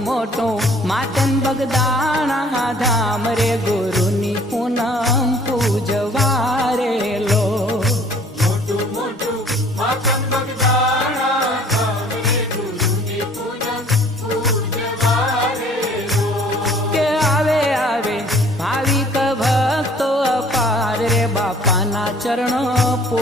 મોટો માતન બગદાણા ધામ રે ગુરુની પૂનમ પૂજવા રે લો. કે આવે આવે ભાવિક ભક્તો અપાર રે બાપાના ચરણો